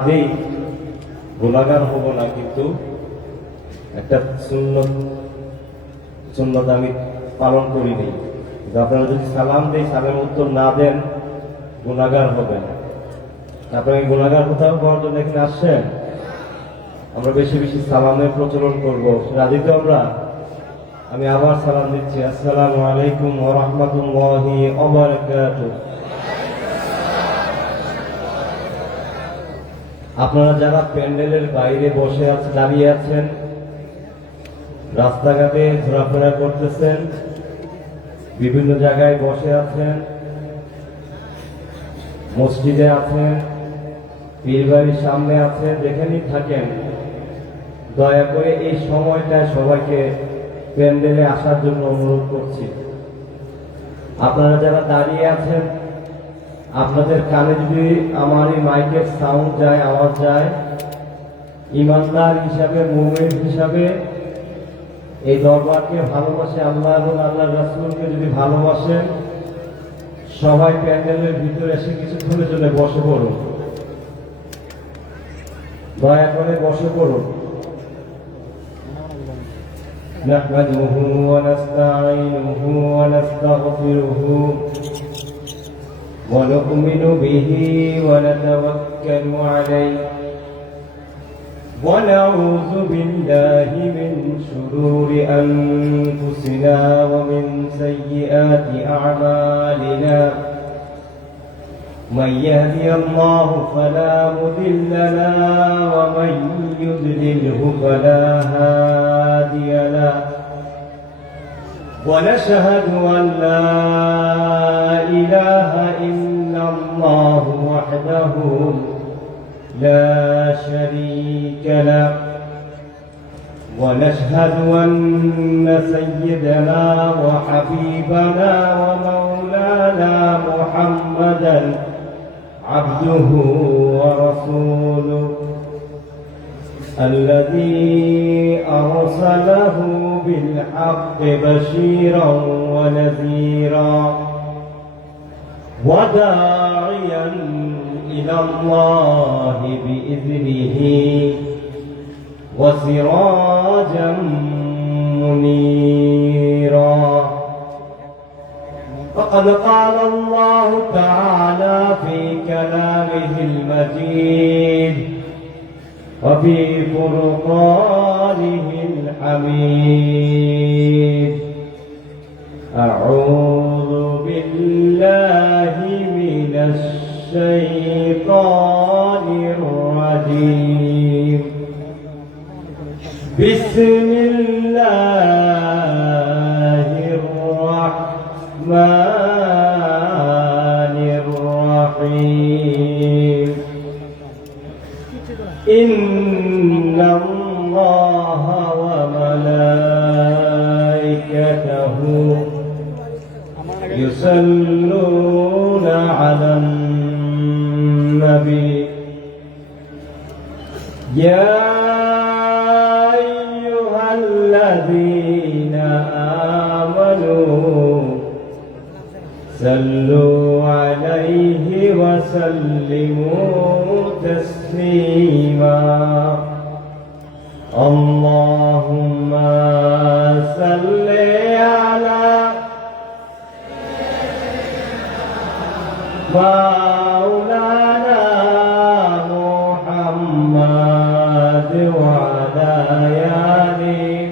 আমি গুনাহগার হব না, কিন্তু একটা সুন্নত আমি পালন করিনি। আপনারা যদি সালাম দেই, সালামের উত্তর না দেন, গুনাহগার হবেন। আপনাকে গুনাহগার কোথাও হওয়ার জন্য এখানে আসছেন। আমরা বেশি বেশি সালামের প্রচলন করব, রাজি তো আমরা? আমি আবার সালাম দিচ্ছি। আসসালামু আলাইকুম ওয়া রাহমাতুল্লাহি ওয়া বারাকাতুহু। আপনারা যারা প্যান্ডেলের বাইরে বসে আছেন, দাঁড়িয়ে আছেন, রাস্তাঘাটে ঘোরাফেরা করতেছেন, বিভিন্ন জায়গায় বসে আছেন, মসজিদে আছেন, পীরবাড়ির সামনে আছেন, যেখানেই থাকেন, দয়া করে এই সময়টায় সবাইকে প্যান্ডেলে আসার জন্য অনুরোধ করছি। আপনারা যারা দাঁড়িয়ে আছেন, আপনাদের কানে যদি আমার এই মাইকের সাউন্ড যায়, আওয়াজ যায়, ইমানদার হিসাবে, মুমিন হিসাবে, এই দরবারকে ভালোবাসে, আল্লাহ এবং আল্লাহর রাসূলকে যদি ভালোবাসেন, সবাই প্যান্ডেলের ভিতরে এসে কিছুক্ষণের জন্য বসে পড়ুন। দয়া করে বসে পড়ুন। নাহমাদুহু ওয়া নাস্তাঈনুহু ওয়া নাস্তাগফিরুহু ونؤمن به ونتوكل عليه ونعوذ بالله من شرور أنفسنا ومن سيئات أعمالنا من يهدي الله فلا مضل له ومن يضلله فلا هادي له ونشهد أن لا إله إلا الله وحده لا شريك له ونشهد أن سيدنا وحبيبنا ومولانا محمدا عبده ورسوله الذي أرسله بالحق بشيرا ونذيرا وداعيا إلى الله بإذنه وسراجا منيرا. فقد قال الله تعالى في كلامه المجيد وفي فرقانه الحميد. أعوذ بالله من الشيطان الرجيم. بسم الله الرحمن الرحيم. إن الله وملائكته يصلون على النبي يا أيها الذين آمنوا صلوا عليه وسلموا تسليما. اللهم صل على مولانا محمد وعلى آله.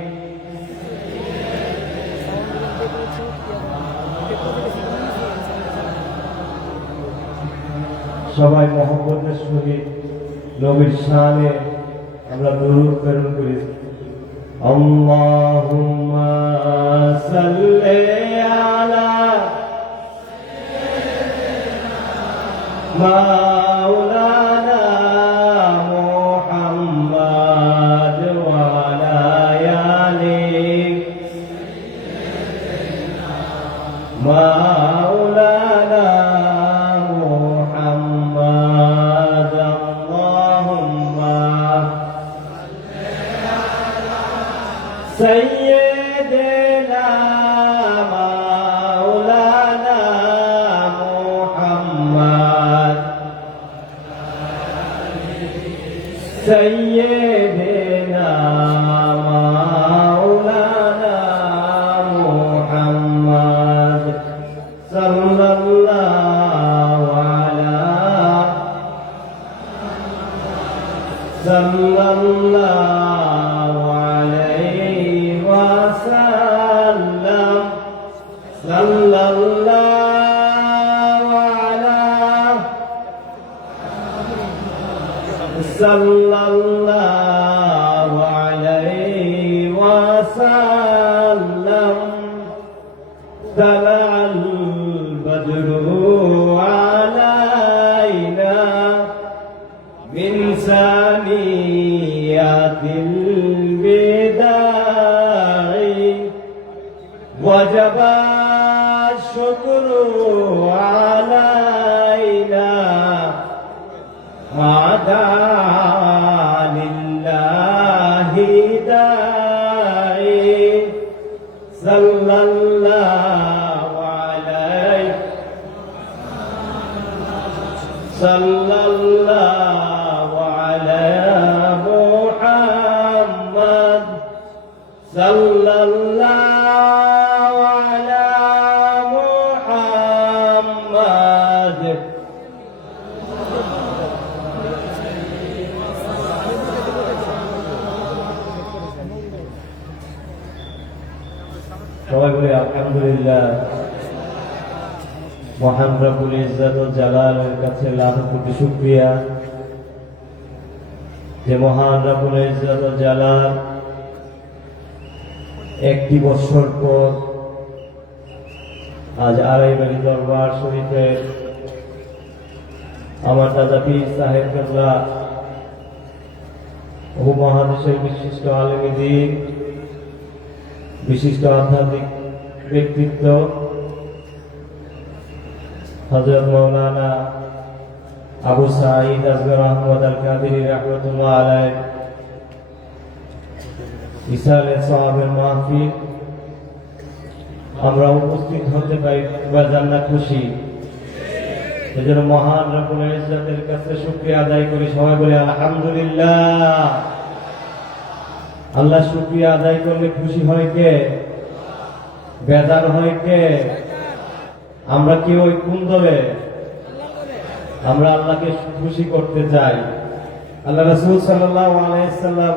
সবাই মহব্বতের সহিত নবীর শানে আমরা দরুদ প্রেরণ করি। আল্লাহুম্মা সাল্লি আলা মাওলানা মুহাম্মদ ওয়া আলা আলিহি মাওলানা মুহাম্মদ. আল্লাহুম্মা সাইয়্যিদিনা মাওলানা মুহাম্মদ سيدنا مولانا محمد صلى الله عليه وسلم صلى الله عليه وسلم طلع البدر علينا من ثنيات الوداع وجب الشكر علينا ما دعا لله داعي صلى الله عليه صلى الله على محمد صلى الله على محمد সবাই বলে আলহামদুলিল্লাহ। মহান রব্বুল ইজ্জত ও জালালের কাছে লাখ কোটি শুকরিয়া যে মহান রব্বুল ইজ্জত ও জালাল একটি বছর পর আজ আড়াইবাড়ি দরবার শরীফে আমার দাদা পীর সাহেব কেবলা উপমহাদেশের বিশিষ্ট আলেমে দ্বীন, বিশিষ্ট আধ্যাত্মিক ব্যক্তিত্ব হযরত মাওলানা আবু সাঈদ আসগর আহমদ আল কাদেরী রাহমাতুল্লাহ আলাইহি ইসালে সাহাবের মাহফিল আমরা উপস্থিত হতে পারি বা জান্নাত খুশি। এজন্য মহান রব্বুল ইজ্জতের কাছে শুকরিয়া আদায় করি। সবাই বলে আলহামদুলিল্লাহ। আল্লাহ শুকরিয়া আদায় করলে খুশি হয় কে? বেজার হয় কে? আমরা কি ওই কোন দলে? আমরা আল্লাহকে খুশি করতে চাই। আল্লাহ রাসূল সাল্লাল্লাহু আলাইহি সাল্লাম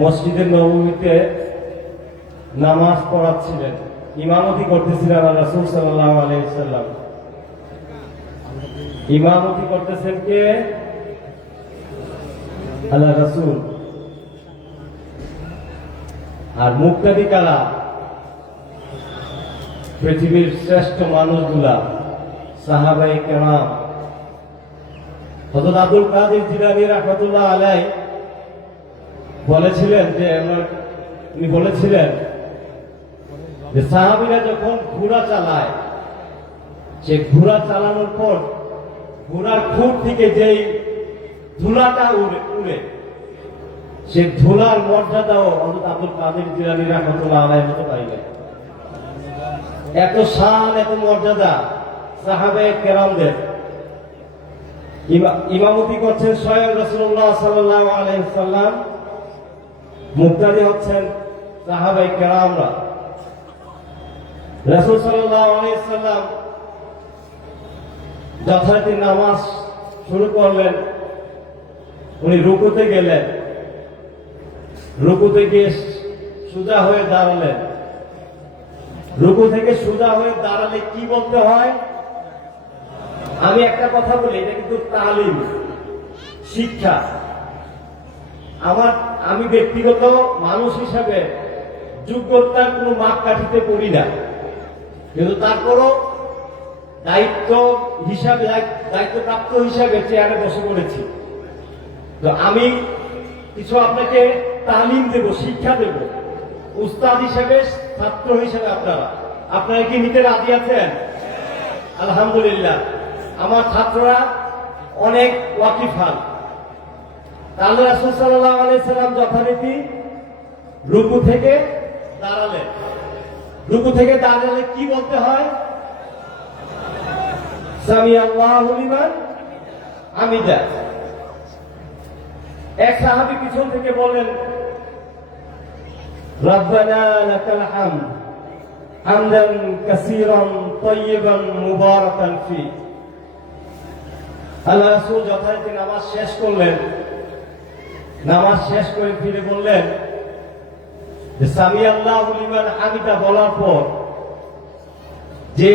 মসজিদে নববীতে নামাজ পড়াচ্ছিলেন, ইমামতি করতেছিলেন আল্লাহ রাসূল সাল্লাল্লাহু আলাইহি সাল্লাম। ইমামতি করতেছেন কে? আল্লাহ রাসূল। আর মুক্তাদি কারা? পৃথিবীর শ্রেষ্ঠ মানুষগুলা, সাহাবায়ে কেরাম। হযরত আব্দুল কাদের জিলানী রাহমাতুল্লাহ আলাইহি বলেছিলেন যে সাহাবীরা যখন ঘোড়া চালায়, সে ঘোড়া চালানোর পর ঘোড়ার খুঁট থেকে যেই ধুলাটা উড়ে, সে ধুলার মর্যাদাও হযরত আব্দুল কাদের জিলানী রাহমাতুল্লাহ আলাইহি হতে পারে। এত শান, এত মর্যাদা সাহাবায়ে কেরামদের। ইমামতি করছেন স্বয়ং রাসূলুল্লাহ সাল্লাল্লাহু আলাইহি ওয়াসাল্লাম, মুক্তাদি হচ্ছেন সাহাবায়ে কেরামরা। রাসূল সাল্লাল্লাহু আলাইহি ওয়াসাল্লাম যথারীতি নামাজ শুরু করলেন। উনি রুকুতে গেলেন, রুকুতে গিয়ে সোজা হয়ে দাঁড়ালেন। রুকু থেকে সোজা হয়ে দাঁড়ালে কি বলতে হয়? আমি একটা কথা বলি, এটা কিন্তু তালিম, শিক্ষা। আমি ব্যক্তিগত মানুষ হিসাবে যোগ্যতার কোনো মাপকাঠিতে করি না, কিন্তু তারপরও দায়িত্বপ্রাপ্ত হিসাবে চেয়ারে বসে পড়েছি। তো আমি কিছু আপনাকে তালিম দেব, শিক্ষা দেব, উস্তাদ হিসেবে, ছাত্র হিসেবে। আপনারা কি নিতে রাজি আছেন? আলহামদুলিল্লাহ। আমার ছাত্ররা অনেক ওয়াকিফান। আল্লাহ রাসূল সাল্লাল্লাহু আলাইহি সাল্লাম যথারীতি রুকু থেকে দাঁড়ালেন। রুকু থেকে দাঁড়ালে কি বলতে হয়? সামি আল্লাহু লিমান হামিদা। এক সাহাবী পিছন থেকে বললেন, রব্বানা লাকাল হামদ হামদান কাসীরান তাইয়িবান মুবারাকান ফি। আল্লাহ রাসূল যথারীতি নামাজ শেষ করলেন। নামাজ শেষ করে ফিরে বললেন যে সামি আল্লাহু লিমান হামিদা বলার পর যে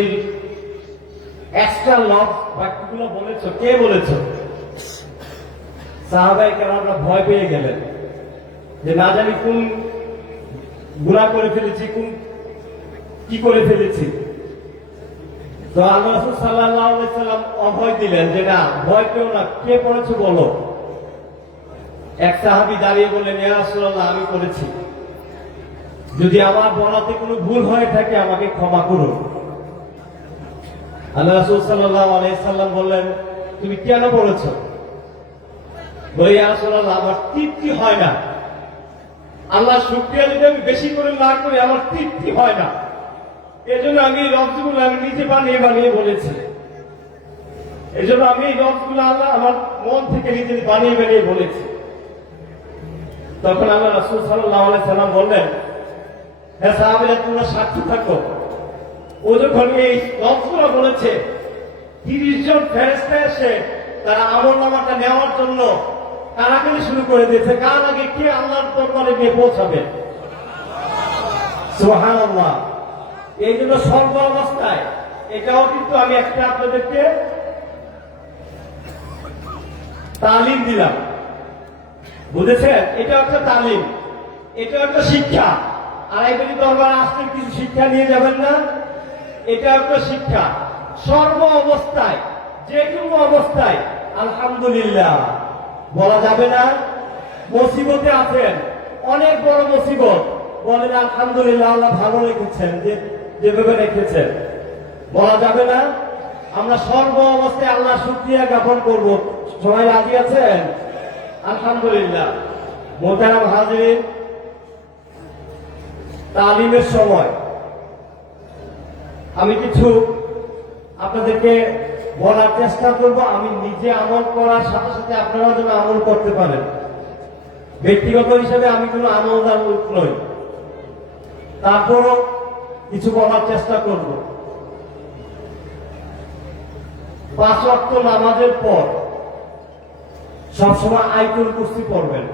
এক্সট্রা লফ বাক্যগুলো বলেছো, কে বলেছো? সাহাবায়ে কেরামরা ভয় পেয়ে গেলেন যে না জানি কোন গুনাহ করে ফেলেছি, কোন কি করে ফেলেছি। তো আল্লাহ রাসূল সাল্লাল্লাহু আলাইহি সাল্লাম অভয় দিলেন যে না, ভয় পেও না, কে পড়েছো বলো। এক সাহাবী দাঁড়িয়ে বললেন, ইয়া রাসূলুল্লাহ, আমি করেছি। যদি আমার বলাতে কোনো ভুল হয়ে থাকে আমাকে ক্ষমা করুন। আল্লাহ রাসূল সাল্লাল্লাহু আলাইহি সাল্লাম বললেন, তুমি কেন পড়েছো? বলে, ইয়া রাসূলুল্লাহ, আমার তৃপ্তি হয় না। আল্লাহ শুকরিয়া যদি আমি বেশি করে না করি আমার তৃপ্তি হয় না। এজন্য আমি এই লফজগুলো আমি নিজে বানিয়ে বানিয়ে বলেছি। এজন্য আমি এই লফজগুলো আল্লাহ আমার মন থেকে নিজে বানিয়ে বানিয়ে বলেছি। তখন আল্লাহ রাসূল সাল্লাল্লাহু আলাইহি সাল্লাম বললেন, হ্যাঁ সাহাবীরা, তোমরা সাক্ষী থাকো। ও যখন এই লফজগুলো বলেছে 30 জন ফেরেশতা এসে তারা আমলনামাটা নেওয়ার জন্য কারাকারি শুরু করে দিয়েছে, কার আগে কে আল্লাহর দরবারে গিয়ে পৌঁছাবে। সুবহানাল্লাহ। এই জন্য সর্ব অবস্থায়, এটাও কিন্তু আমি একটা আপনাদেরকে তালিম দিলাম, বুঝেছেন? এটা একটা তালিম, এটা একটা শিক্ষা। আড়াইবাড়ি দরবার আসতে কিছু শিক্ষা নিয়ে যাবেন না, এটা একটা শিক্ষা। সর্ব অবস্থায়, যে কোনো অবস্থায় আলহামদুলিল্লাহ বলা যাবে না। মুসিবতে আছেন, অনেক বড় মুসিবত, বলেন আলহামদুলিল্লাহ, আল্লাহ ভালো রেখেছেন, যেভাবে রেখেছেন। বলা যাবে না। আমরা সর্ব অবস্থায় আল্লাহ শুকরিয়া জ্ঞাপন করব। সবাই রাজি আছেন? আলহামদুলিল্লাহ। মোহতারাম হাজিরিন, তালিমের সময় আমি কিছু আপনাদেরকে বলার চেষ্টা করব। আমি নিজে আমল করার সাথে সাথে আপনারা যেন আমল করতে পারেন। ব্যক্তিগত হিসেবে আমি কোনো আমলদার লোক নই, তারপরও কিছু বলার চেষ্টা করব। 5 ওয়াক্ত নামাজের পর সবসময় আয়াতুল কুরসি পড়বেন।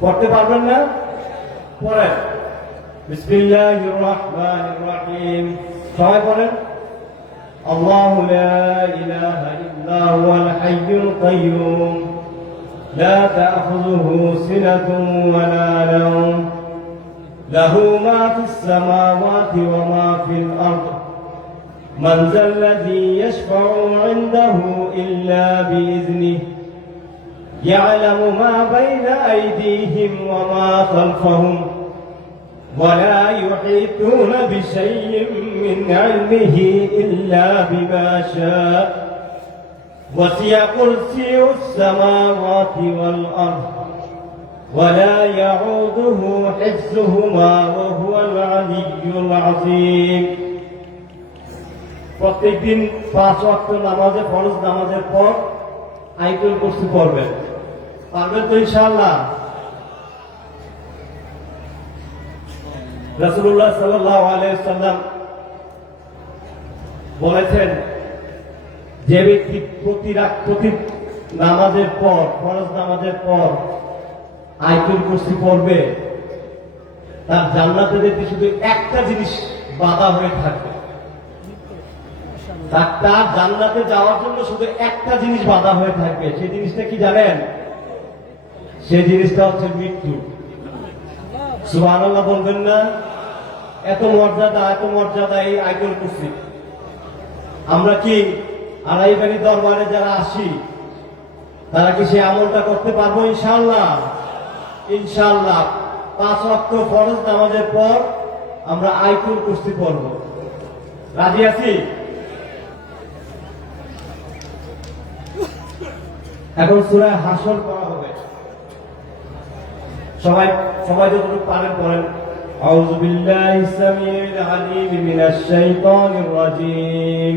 পড়তে পারবেন না? পড়েন। বিসমিল্লাহির রহমানির রহিম। সবাই পড়েন। আল্লাহু লা ইলাহা ইল্লা হুয়াল হাইয়ুল কাইয়্যুম লা তা'খুযুহু সিনাতুন ওয়া লা নাওম লাহু মা ফিস সামাওয়াতি ওয়া মা ফিল আরদ মান যাল্লাযী ইয়াশফা'ু 'ইনদাহু ইল্লা বিইذনিহি يعلم ما بين أيديهم وما خلفهم ولا يحيطون بشيء من علمه إلا بما شاء وسع كرسيه السماوات والأرض ولا يعوده حفظهما وهو العلي العظيم। প্রত্যেকদিন 5 ওয়াক্ত নামাজে, ফরজ নামাজের পর আয়াতুল কুরসি পড়বেন। পারবেন তো ইনশাআল্লাহ? রাসূলুল্লাহ সাল্লাল্লাহু আলাইহি ওয়াসাল্লাম বলেছেন, যে ব্যক্তি প্রতি নামাজের পর, ফরজ নামাজের পর আয়াতুল কুরসি পড়বে, তার জান্নাতে যেতে শুধু একটা জিনিস বাধা হয়ে থাকবে। তার জান্নাতে যাওয়ার জন্য শুধু একটা জিনিস বাধা হয়ে থাকবে। সেই জিনিসটা কি জানেন? সেই জিনিসটা হচ্ছে মৃত্যু। সুবহানাল্লাহ বলবেন না? এত মর্যাদা এই আয়াতুল কুরসি। আমরা কি আড়াইবাড়ি দরবারে যারা আসি তারা কি সেই আমলটা করতে পারবো ইনশাআল্লাহ? ইনশাআল্লাহ 5 ওয়াক্ত ফরজ নামাজের পর আমরা আয়াতুল কুরসি পড়ব। রাজি আছি? এখন সূরা হাসর পড়া হবে। সবাই যতটুকু পারেন পড়েন। আউযু বিল্লাহিস সামিউল আলিম মিনাশ শাইতানির রাজীম।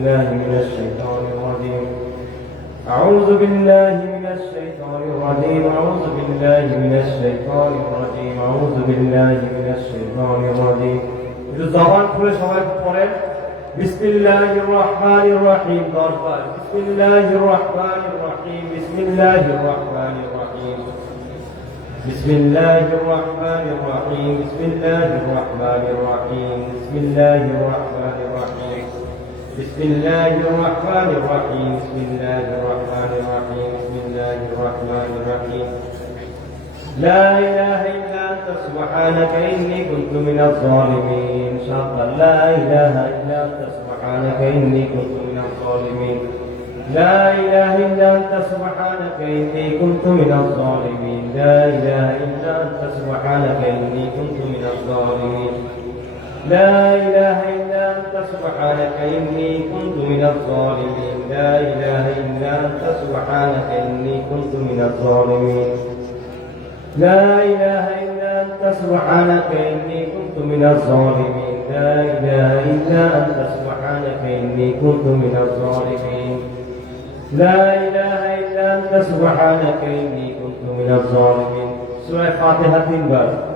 بالله من الشيطان الرجيم أعوذ بالله من الشيطان الرجيم أعوذ بالله من الشيطان الرجيم أعوذ بالله من الشيطان الرجيم الزبان كل شوائب قرآن بسم الله الرحمن الرحيم ضربان بسم الله الرحمن الرحيم بسم الله الرحمن الرحيم بسم الله الرحمن الرحيم بسم الله الرحمن الرحيم بسم الله الرحمن الرحيم بسم الله الرحمن الرحيم بسم الله الرحمن الرحيم بسم الله الرحمن الرحيم لا إله إلا أنت سبحانك إني كنت من الظالمين شرطا لا إله إلا أنت سبحانك إني كنت من الظالمين لا إله إلا أنت سبحانك إني كنت من الظالمين لا إله إلا أنت سبحانك إني كنت من الظالمين لا إله إلا أنت سبحانك إني كنت من الظالمين لا إله إلا أنت سبحانك إني كنت من الظالمين لا إله إلا أنت سبحانك إني كنت من الظالمين لا إله إلا أنت سبحانك إني كنت من الظالمين لا إله إلا أنت سبحانك إني كنت من الظالمين سورة فاتحة بار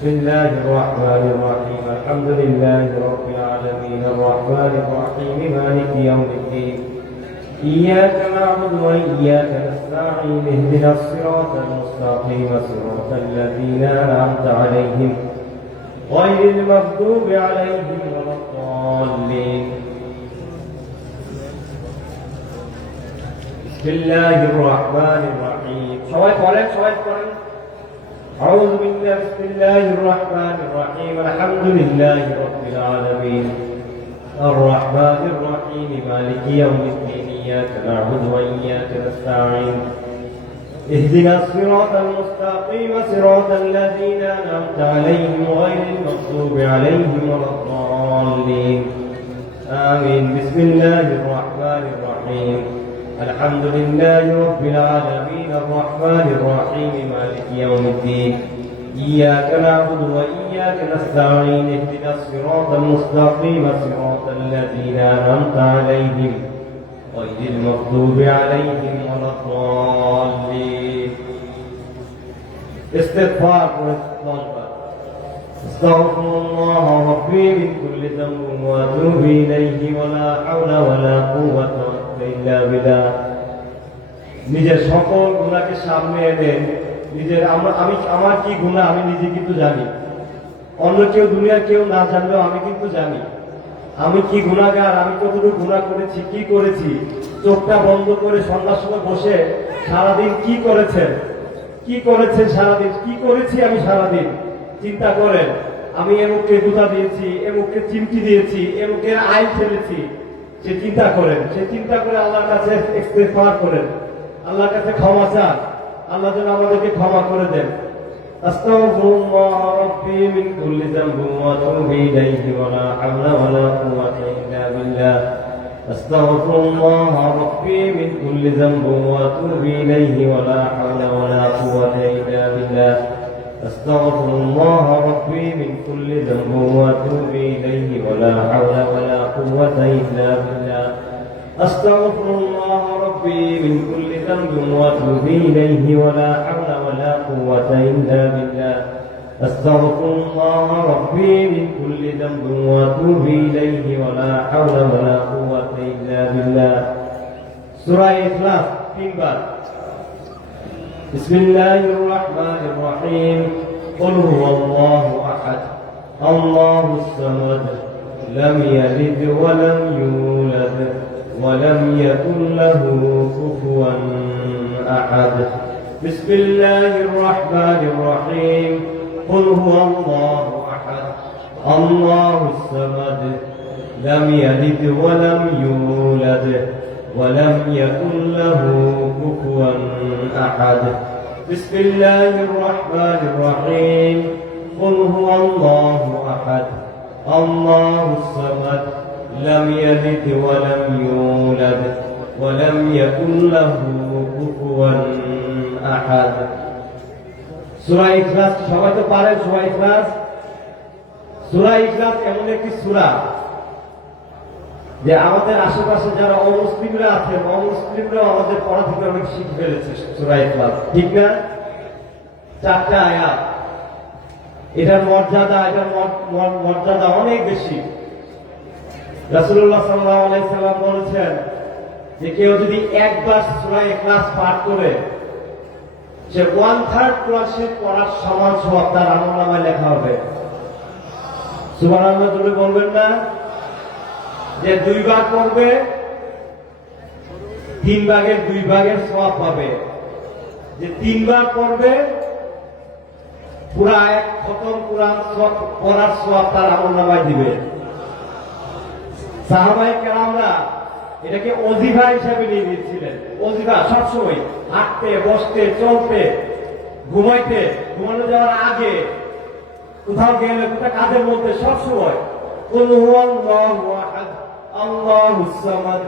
بسم الله الرحمن الرحيم الحمد لله رب العالمين الرحمن الرحيم مالك يوم الدين إياك نعبد وإياك نستعين اهدنا الصراط المستقيم صراط الذين أنعمت عليهم غير المغضوب عليهم ولا الضالين بسم الله الرحمن الرحيم شوائب قرآن أعوذ بالله بسم الله الرحمن الرحيم الحمد لله رب العالمين الرحمن الرحيم مالك يوم الدين إياك نعبد وإياك نستعين اهدنا الصراط المستقيم صراط الذين أنعمت عليهم غير المغضوب عليهم ولا الضالين آمين بسم الله الرحمن الرحيم الحمد لله رب العالمين الرحمن الرحيم مالك يوم الدين إياك نعبد وإياك نستعين اهدنا الصراط المستقيم صراط الذين أنعمت عليهم غير المغضوب عليهم ولا الضالين استغفار استغفر الله ربي من كل ذنب وأتوب إليه ولا حول ولا قوة إلا بالله নিজের সকল গুনাহকে সামনে এনে নিজের আমার কি গুনাহ আমি নিজে কিন্তু জানি অন্য কেউ দুনিয়ার কেউ না জানলেও আমি কিন্তু জানি আমি কি গুনাহগার আমি কতটুকু গুনাহ করেছি কি করেছি চোখটা বন্ধ করে সন্ধ্যার সময় বসে সারাদিন কি করেছেন সারাদিন কি করেছি আমি সারাদিন চিন্তা করেন আমি এমুককে জুতা দিয়েছি এমুককে চিমটি দিয়েছি এমুকের আইল ফেলেছি সে চিন্তা করে আল্লাহর কাছে ইস্তেগফার করেন আল্লাহর কাছে ক্ষমা চান আল্লাহ যেন আমাদেরকে ক্ষমা করে দেন আস্তাগফিরুল্লাহ রাব্বি মিন কুল্লি যামবিন ওয়া আতুবু ইলাইহি ওয়া লা হাওলা ওয়া লা কুওয়াতা ইল্লা বিল্লাহ আস্তাগফিরুল্লাহ রাব্বি মিন কুল্লি যামবিন ওয়া আতুবু ইলাইহি ওয়া লা হাওলা ওয়া লা কুওয়াতা ইল্লা বিল্লাহ আস্তাগফিরুল্লাহ রাব্বি মিন কুল্লি যামবিন ওয়া আতুবু ইলাইহি ওয়া লা হাওলা ওয়া লা কুওয়াতা ইল্লা বিল্লাহ أستغفر الله ربي من كل ذنب وأتوب إليه ولا حول ولا قوة إلا بالله أستغفر الله ربي من كل ذنب وأتوب إليه ولا حول ولا قوة إلا بالله سورة إخلاص 3 بار بسم الله الرحمن الرحيم قل هو الله أحد الله الصمد لم يلد ولم يولد ولم يكن له كفوا أحد بسم الله الرحمن الرحيم قل هو الله أحد الله الصمد لم يلد ولم يولد ولم يكن له كفوا أحد بسم الله الرحمن الرحيم قل هو الله أحد الله الصمد لم يلد ولم يولد ولم يكن له كفوا أحد সূরা ইখলাস সবাই তো পারেন সূরা ইখলাস এমন একটি সূরা যে আমাদের আশেপাশে যারা অমুসলিমরা আছে, অমুসলিমরা আমাদের পড়া থেকে অনেক শিখে ফেলেছে সূরা ইখলাস, ঠিক না? 4টা আয়াত, এটার মর্যাদা অনেক বেশি। রাসূলুল্লাহ সাল্লাল্লাহু আলাইহি সাল্লাম বলেছেন যে কেউ যদি একবার সূরা ইখলাস পাঠ করে, সে 1/3 কোরআন শরীফ পড়ার সমান সওয়াব তার আমলনামায় লেখা হবে। সুবহানাল্লাহ জোরে বলবেন না? যে 2 বার পড়বে 3 ভাগের 2 ভাগের সওয়াব পাবে, যে 3 বার পড়বে পুরা এক খতম কোরআন পড়ার সওয়াব তার আমলনামায় দিবে। সাহাবায়ে কেরামরা এটাকে ওজিফা হিসাবে নিয়ে নিয়েছিলেন। ওজিফা সবসময় হাঁটতে, বসতে, চলতে, ঘুমাইতে, ঘুমানো যাওয়ার আগে, কোথাও গেলে, কোথাও কাজের মধ্যে সবসময় কুল হুয়াল্লাহু আহাদ আল্লাহুস সামাদ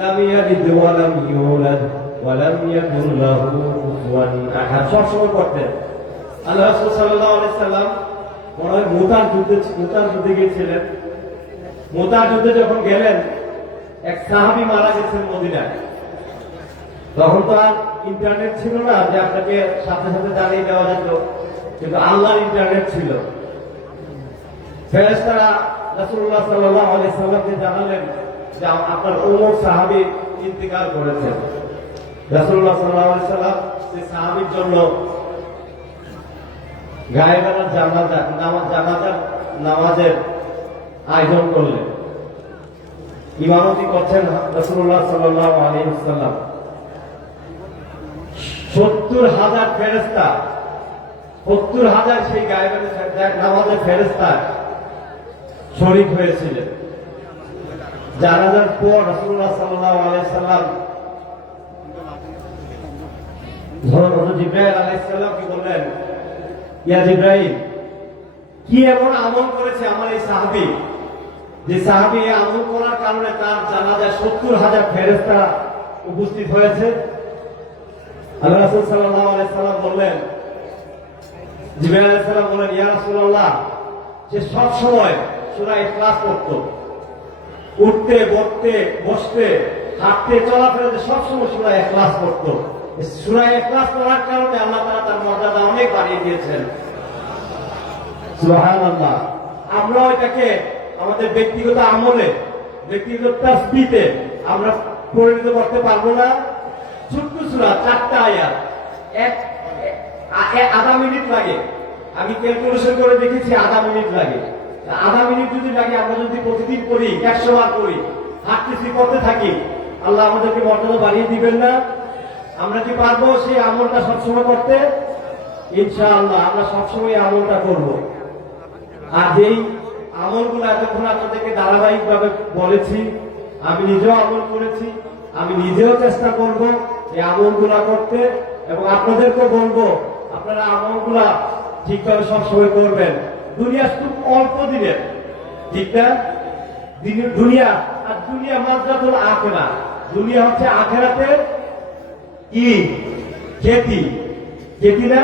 লাম ইয়ালিদ ওয়া লাম ইউলাদ ওয়া লাম ইয়াকুল লাহু কুফুয়ান আহাদ সবসময় পড়তেন। আল্লাহ রাসূল সাল্লাল্লাহু আলাইহি সাল্লাম মনে হয় মুতার যুদ্ধে গিয়েছিলেন। মুতার যুদ্ধে যখন গেলেন, এক সাহাবী মারা গেছেন মদিনায়। তখন তো আর ইন্টারনেট ছিল না যে আপনাকে সাথে সাথে জানিয়ে দেওয়া যেত, কিন্তু আল্লাহর ইন্টারনেট ছিল। ফেরেশতারা রাসূলুল্লাহ সাল্লাল্লাহু আলাইহি সাল্লামকে জানালেন যে আপনার অমুক সাহাবী ইন্তেকাল করেছেন। রাসূলুল্লাহ সাল্লাল্লাহু আলাইহি সাল্লাম সেই সাহাবীর জন্য গায়েবানার জানাজার নামাজের আয়োজন করলেন। ইমামতি করছেন রাসূলুল্লাহ সাল্লাল্লাহু আলাইহি ওয়াসাল্লাম। 70,000 ফেরেশতা, 70,000 সেই গায়েবানার নামাজের ফেরেশতা শরীক হয়েছিলেন। জানাজার পর রাসূলুল্লাহ সাল্লাল্লাহু আলাইহি ওয়াসাল্লাম হযরত জিবরাইল আলাইহিস সালাম কি বললেন, ইয়া জিবরাইল, কি এমন আমল করেছে আমার এই সাহাবী, যে সাহাবী এই আমল করার কারণে তার জানাজায় 70,000 ফেরেশতা উপস্থিত হয়েছে? আল্লাহ রাসূল সাল্লাল্লাহু আলাইহি সাল্লাম বললেন, জিবরাইল আলাইহিস সালাম বললেন, ইয়া রাসূলুল্লাহ, যে সব সময় সূরা ইখলাস পড়তো, উঠতে, বসতে, হাঁটতে, চলাফেরাতে সব সময় সূরা ইখলাস পড়তো। সূরা ইখলাস পড়ার কারণে আল্লাহ তাআলা তার মর্যাদা অনেক বাড়িয়ে দিয়েছেন। সুবহানাল্লাহ। আমরা এটাকে আমাদের ব্যক্তিগত আমলে, ব্যক্তিগত তাসবিতে আমরা পরিণত করতে পারবো না? ছোট্ট সূরা, 4টা আয়াত, আধা মিনিট লাগে। আমি ক্যালকুলেশন করে দেখেছি আধা মিনিট লাগে। আধা মিনিট যদি লাগে, আমরা যদি প্রতিদিন করি, 100 বার করি, হাঁটতেছি, করতে থাকি, আল্লাহ আমাদেরকে মর্যাদা বাড়িয়ে দিবেন না? আমরা কি পারবো সেই আমলটা সবসময় করতে? ইনশাআল্লাহ আমরা সবসময় আমলটা করব। আর যেই আমলগুলো এতক্ষণ আপনাদেরকে ধারাবাহিক ভাবে বলেছি, আমি নিজেও আমল করেছি, আমি নিজেও চেষ্টা করব এই আমলগুলা করতে, এবং আপনাদেরকে বলবো আপনারা আমলগুলা ঠিকভাবে সবসময় করবেন। দুনিয়া খুব অল্প দিনের, ঠিক না? দুনিয়া আর দুনিয়া মাজরাতুল আখিরা, দুনিয়া হচ্ছে আখিরাতের কি খেতি না?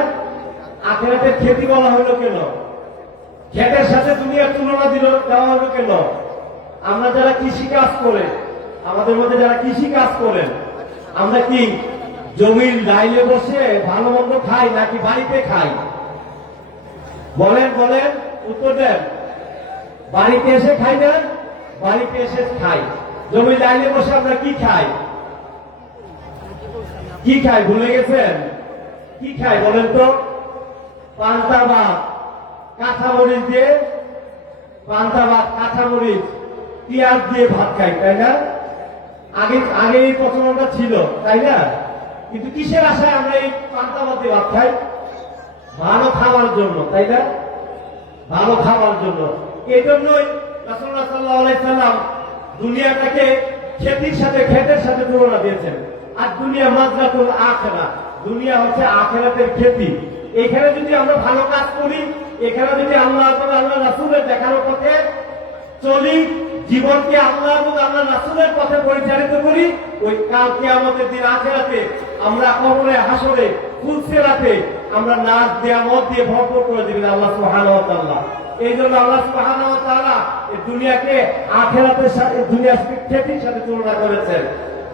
আখিরাতের খেতি বলা হলো কেন? ক্ষেতের সাথে দুনিয়ার তুলনা দেওয়া হলো কেন? আমরা যারা কৃষি কাজ করে, আমাদের মধ্যে যারা কৃষি কাজ করেন, আমরা কি জমির ডাইলে বসে ভালো মন্দ খাই নাকি বাড়িতে খাই? বলেন, উত্তর দেন। বাড়িতে এসে খাই না? বাড়িতে এসে খাই। জমির ডাইলে বসে আমরা কি খাই? ভুলে গেছেন? কি খাই বলেন তো? পান্তা ভাত, কাঁচামরিচ দিয়ে, পান্তা ভাত, কাঁচামরিচ, পেঁয়াজ দিয়ে ভাত খাই, তাই না? আগে এই প্রচলনটা ছিল, তাই না? কিন্তু কিসের আশায় আমরা এই পান্তা ভাত দিয়ে ভাত খাই? ভালো খাওয়ার জন্য, তাই না? ভালো খাওয়ার জন্য। এই জন্যই রাসূলুল্লাহ সাল্লাল্লাহু আলাইহি সাল্লাম দুনিয়াটাকে ক্ষেতের সাথে তুলনা দিয়েছেন। আর দুনিয়া মাজরাতুল আখিরা, দুনিয়া হচ্ছে আখিরাতের খেতি। এখানে যদি আমরা ভালো কাজ করি, এখানে যদি আল্লাহ রাসূলের দেখানোর পথে চলি, জীবনকে আল্লাহ এবং আল্লাহ রাসূলের পথে পরিচালিত করি, ওই কাল কিয়ামতের দিন আখিরাতে আমরা কবরে, হাসরে, ফুলসিরাতে আমরা নাচ, নিয়ামত দিয়ে ভরপুর করে দিবেন আল্লাহ সুবহানাহু ওয়া তাআলা। এই জন্য আল্লাহ সুবহানাহু ওয়া তাআলা এই দুনিয়াকে আখিরাতের সাথে দুনিয়ার খ্যাতির সাথে তুলনা করেছেন।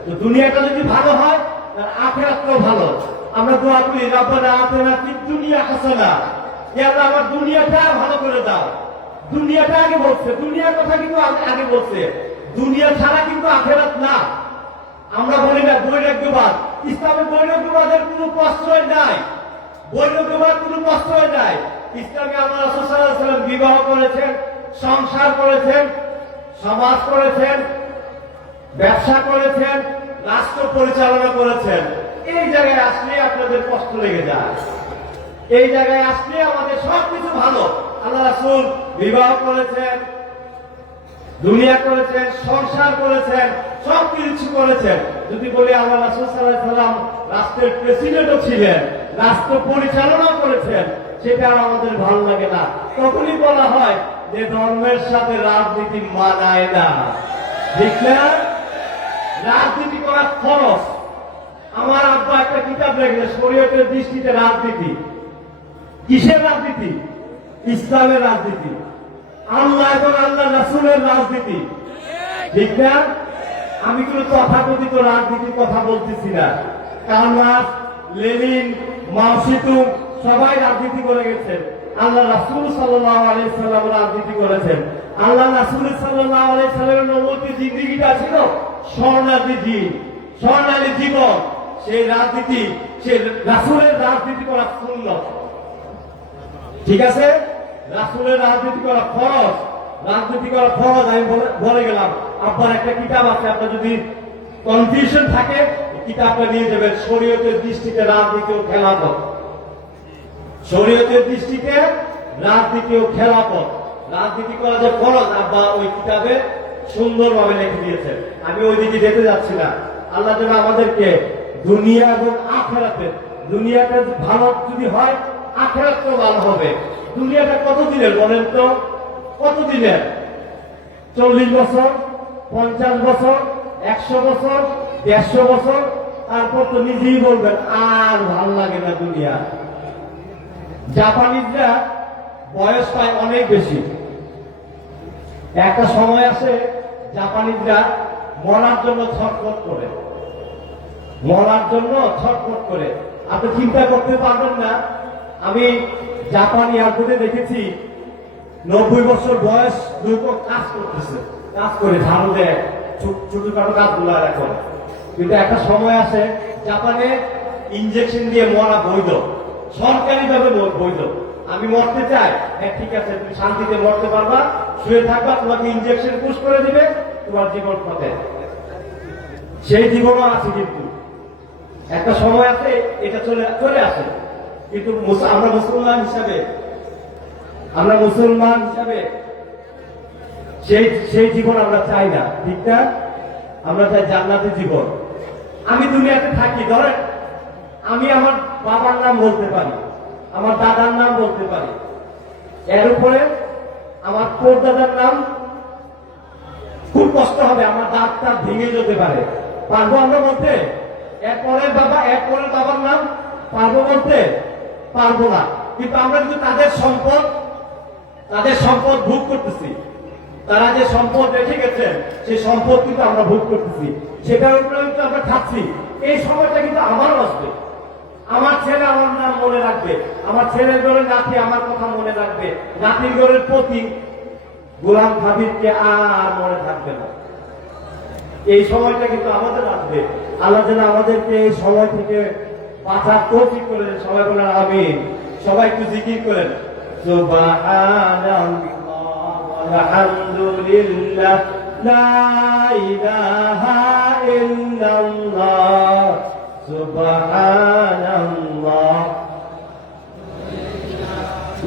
তো দুনিয়াটা যদি ভালো হয় তাহলে আখিরাতটাও ভালো। আমরা দোয়া করি রব্বানা আতিনা ফিদ দুনিয়া হাসানা, ইয়া আল্লাহ আমার দুনিয়াটা ভালো করে দাও। দুনিয়াটা আগে বলছে, দুনিয়ার কথা কিন্তু আগে বলছে। দুনিয়া ছাড়া কিন্তু আখিরাত না। আমরা বলি না বৈরাগ্যবাদ, ইসলামের বৈরাগ্যবাদের কোনো প্রশ্রয় নাই, বৈরাগ্যবাদ কোনো প্রশ্রয় নাই। ইসলামে আল্লাহ রাসূল সাল্লাল্লাহু আলাইহি ওয়াসাল্লাম বিবাহ করেছেন, সংসার করেছেন, সমাজ করেছেন, ব্যবসা করেছেন, রাষ্ট্র পরিচালনা করেছেন। এই জায়গায় আসলে আপনাদের কষ্ট লেগে যায়, এই জায়গায় আসলে আমাদের সবকিছু ভালো। আল্লাহ রাসূল বিবাহ করেছেন, দুনিয়া করেছেন, সংসার করেছেন, সবকিছু করেছেন। যদি বলি আল্লাহ রাসূল সাল্লাল্লাহু আলাইহি ওয়াসাল্লাম রাষ্ট্রের প্রেসিডেন্টও ছিলেন, রাষ্ট্র পরিচালনা করেছেন, সেটা আমাদের ভালো লাগে না। তখনই বলা হয় যে ধর্মের সাথে রাজনীতি মানায় না, ঠিক না? রাজনীতি করা খরচ। আমার আব্বা একটা কিতাব লিখলেন শরীয়তের দৃষ্টিতে রাজনীতি। কিসের রাজনীতি? ইসলামের রাজনীতি, আল্লাহ এবং আল্লাহ রাসূলের রাজনীতি, ঠিক না? আমি কিন্তু তথাকথিত রাজনীতির কথা বলতেছি না। কার্ল মার্কস, লেনিন, মাও সেতুং সবাই রাজনীতি করে গেছেন। আল্লাহ রাসূল সাল্লাল্লাহু আলাইহি সাল্লাম রাজনীতি করেছেন। আল্লাহ রাসূল সাল্লাল্লাহু আলাইহি সাল্লামের নবুয়তী জিন্দেগিটা ছিল স্বর্ণালী জীবন। সেই রাজনীতি, সেই রাসূলের রাজনীতি করা সুন্নাত, ঠিক আছে? রাসূলের রাজনীতি করা ফরজ, রাজনীতি করা ফরজ। আমি বলে গেলাম আব্বার একটা কিতাব আছে, আপনার যদি কনফিউশন থাকে কিতাবটা নিয়ে যাবেন, শরীয়তের দৃষ্টিতে রাজনীতি ও খেলাফত। শরীয়তের দৃষ্টিতে রাজনীতি ও খেলাফত, রাজনীতি করা যে ফরজ, আব্বা ওই কিতাবে সুন্দরভাবে লিখে দিয়েছেন। আমি ওই দিকে যেতে যাচ্ছি না। আল্লাহ যেন আমাদেরকে দুনিয়া এবং আখিরাতে, দুনিয়াটা ভালো যদি হয় আখিরাতও ভালো হবে। দুনিয়াটা কতদিনের বলেন তো? কতদিনের? 40 বছর, 50 বছর, 100 বছর, 150 বছর, তারপর তো নিজেই বলবেন আর ভাল লাগে না দুনিয়া। জাপানিজরা বয়স পায় অনেক বেশি। একটা সময় আসে জাপানিজরা মরার জন্য ছটফট করে, মরার জন্য ছটফট করে। আপনি চিন্তা করতে পারবেন না, আমি জাপানি এয়ারপোর্টে দেখেছি 90 বছর বয়স দুটো কাজ করতেছে, কাজ করে ঝাড়ু দেয়, ছোটখাটো কাজগুলো এখন। কিন্তু একটা সময় আসে জাপানে ইনজেকশন দিয়ে মরা বৈধ, সরকারি ভাবে বৈধ। আমি মরতে চাই, হ্যাঁ ঠিক আছে, তুমি শান্তিতে মরতে পারবা, শুয়ে থাকবা, তোমাকে ইনজেকশন পুশ করে দিবে, তোমার জীবন পথে। সেই জীবনও আছে, কিন্তু একটা সময় আছে এটা চলে আসে। কিন্তু আমরা মুসলমান হিসাবে সেই জীবন আমরা চাই না, ঠিক না? আমরা চাই জান্নাতি জীবন। আমি দুনিয়াতে থাকি, ধরেন আমি আমার বাবার নাম বলতে পারি, আমার দাদার নাম বলতে পারি, এর উপরে আমার পরদাদার নাম, খুব কষ্ট হবে, আমার দাঁতটা ভেঙে যেতে পারে। পারবো আমরা বলতে? এরপরের বাবার নাম পারবো বলতে? পারবো না। কিন্তু আমরা কিন্তু তাদের সম্পদ ভোগ করতেছি। তারা যে সম্পদ রেখে গেছেন সেই সম্পদ কিন্তু আমরা ভোগ করতেছি, সেটার উপরে কিন্তু আমরা খাচ্ছি। এই সময়টা কিন্তু আমারও আসবে। আমার ছেলে আমার নাম মনে রাখবে, আমার ছেলের ঘরের নাতি আমার কথা মনে রাখবে, নাতির ঘরের প্রতি গোলাম হাবিবকে আর মনে থাকবে না। এই সময়টা কিন্তু আমাদের আসবে। আল্লাহ যেন আমাদেরকে এই সময় থেকে বাঁচার তৌফিক করে দেন। সবাই বলেন আমিন। সবাই একটু জিকির করেন, সুবহানাল্লাহ আলহামদুলিল্লাহ লা ইলাহা ইল্লাল্লাহ সুবহানাল্লাহ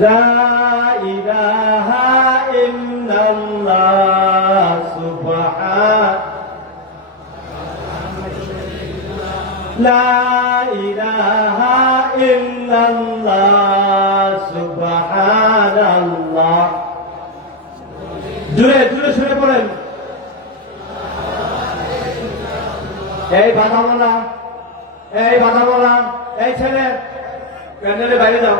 লা ইলাহা ইল্লাল্লাহ লা ইলাহা ইল্লাল্লাহ সুবহানাল্লাহ। জোরে জোরে শুনে পড়েন। এই বাধামালা, এই ছেলে প্যান্ডেলের বাইরে যাও,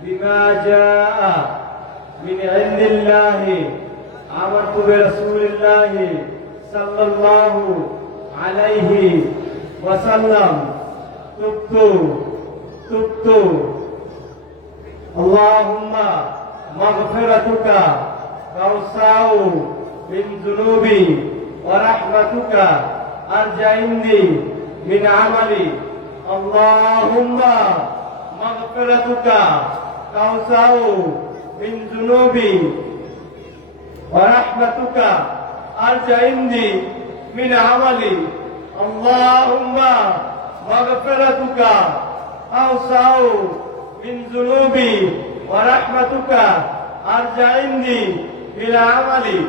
بما جاء من عند الله آمنت برسول الله صلى الله عليه وسلم تبت اللهم مغفرتك أوسع من ذنوبي ورحمتك أرجى عندي من عملي اللهم مغفرتك أوسع من ذنوبي ورحمتك أرجى عندي من عملي اللهم مغفرتك أوسع من ذنوبي ورحمتك أرجى عندي من عملي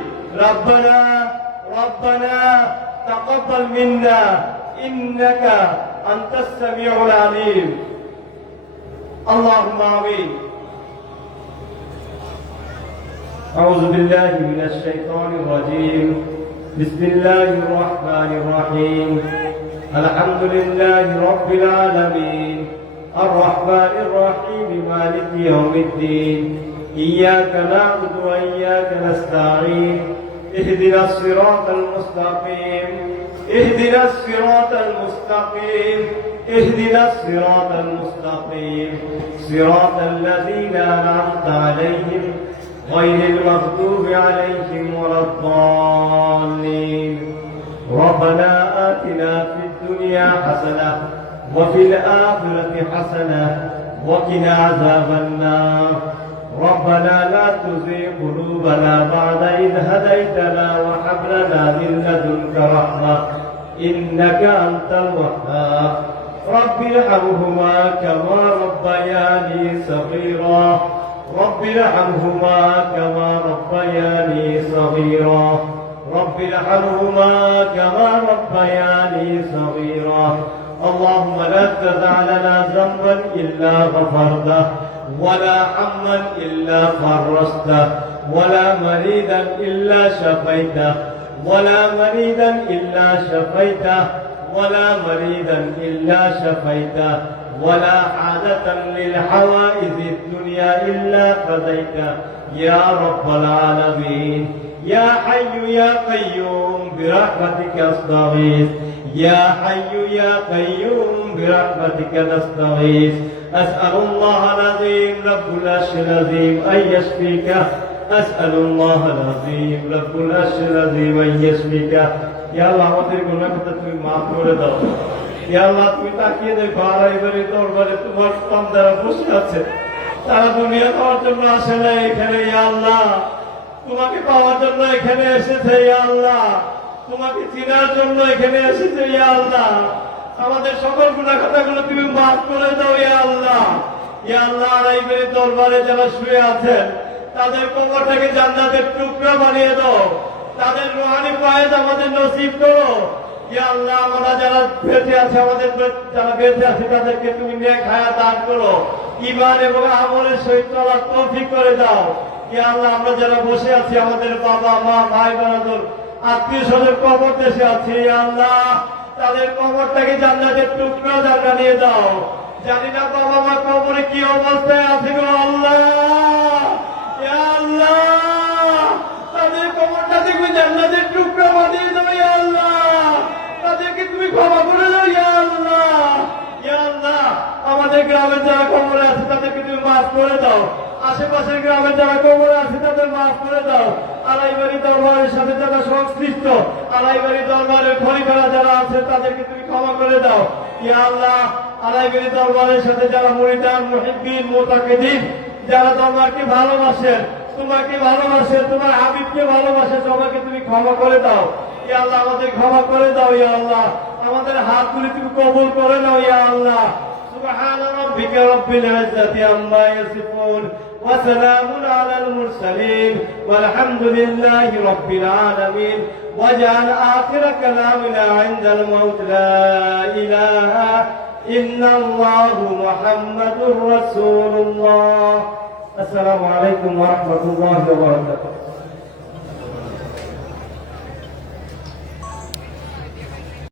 ربنا تقبل منا إنك أنت السميع العليم اللهم آمين أعوذ بالله من الشيطان الرجيم بسم الله الرحمن الرحيم الحمد لله رب العالمين الرحمن الرحيم مالك يوم الدين إياك نعبد وإياك نستعين اهدنا الصراط المستقيم اهدنا الصراط المستقيم اهدنا الصراط المستقيم صراط الذين أنعمت عليهم غير المغضوب عليهم ولا الضالين ربنا آتنا في الدنيا حسنة وفي الآخرة حسنة وقنا عذاب النار ربنا لا تزغ قلوبنا بعد إذ هديتنا وهب لنا من لدنك رحمة إنك أنت الوهاب رب ارحمهما كما ربياني صغيرا رب ارحمهما كما ربياني صغيرا رب ارحمهما كما ربياني صغيرا اللهم لا تدع لنا ذنبا إلا غفرته ولا هما إلا فرجته ولا مريدا إلا شفيته ولا مريدا إلا شفيته ولا مريدا إلا شفيته ولا حاجة للحوائج الدنيا إلا قضيته يا رب العالمين يا حي يا قيوم برحمتك أستغيث يا حي يا قيوم برحمتك نستغيث أسأل الله العظيم رب العرش العظيم أن يشفيك أسأل الله العظيم رب العرش العظيم أن يشفيك يا الله আমাদের গুনাহটা তুমি maaf করে দাও ইয়া আল্লাহ তুমি তাকিয়ে দেখো আর এবারে দরবারে তোমার বান্দারা বসে আছে তারা দুনিয়া পাওয়ার জন্য আসে না এখানে ইয়া আল্লাহ তোমাকে পাওয়ার জন্য এখানে এসেছে ইয়া আল্লাহ তোমাকে চিনার জন্য এখানে এসেছে ইয়া আল্লাহ আমাদের সকল গুনাহগুলো তুমি maaf করে দাও ইয়া আল্লাহ আর এইবারে দরবারে যারা শুয়ে আছেন তাদের কবরটাকে জান্নাতের টুকরা বানিয়ে দাও তাদের রূহানি ফায়েজ আমাদের নসিব করো ইয়া আল্লাহ আমরা যারা বেঁচে আছি আমাদের যারা বেঁচে আছে তাদেরকে তুমি নেক হায়াত দান করো ঈমান এবং আমলের সহিত চলার তৌফিক করে দাও ইয়া আল্লাহ আমরা যারা বসে আছি আমাদের বাবা মা ভাই বোনদের আত্মীয় স্বজন কবর দেশে আছে ইয়া আল্লাহ তাদের কবরটাকে জান্নাতের টুকরা জায়গা নিয়ে দাও জানি না বাবা মা কবরে কি অবস্থায় আছে গো আল্লাহ ইয়া আল্লাহ তাদের কবরটাকে তুমি জান্নাতের টুকরা বানিয়ে দাও ইয়া আল্লাহ তাদেরকে তুমি ক্ষমা করে দাও ইয়া আল্লাহ আমাদের গ্রামের যারা কবরে আছে তাদেরকে তুমি মাফ করে দাও আশেপাশের গ্রামের যারা কবরে আছে তাদের মাফ করে দাও আলাইবাড়ি দরবারের সাথে যারা সংশ্লিষ্ট আলাইবাড়ি দরবারের খলিফারা যারা আছে তাদেরকে তুমি ক্ষমা করে দাও ইয়া আল্লাহ আলাইবাড়ি দরবারের সাথে যারা মুরিদান মুহিব্বিন মুতাকিদিন যারা দরবারকে ভালোবাসেন তোমাকে ভালোবাসে তোমার হাবিবকে ভালোবাসে সবাইকে তুমি ক্ষমা করে দাও ইয়া আল্লাহ আমাদের ক্ষমা করে দাও ইয়া আল্লাহ আমাদের হাতগুলি তুমি কবুল করে নাও ইয়া আল্লাহ সুবহান রাব্বিকা রাব্বিল ইজ্জাতি আম্মা ইয়াসিফুন ওয়া সালামুন আলাল মুরসালিন ওয়ালহামদুলিল্লাহি রাব্বিল আলামিন ওয়াজআল আখির কালামিনা ইনদাল মাউত লা ইলাহা ইল্লাল্লাহু মুহাম্মাদুর রাসূলুল্লাহ আসসালামু আলাইকুম ওয়া রাহমাতুল্লাহি ওয়া বারাকাতুহু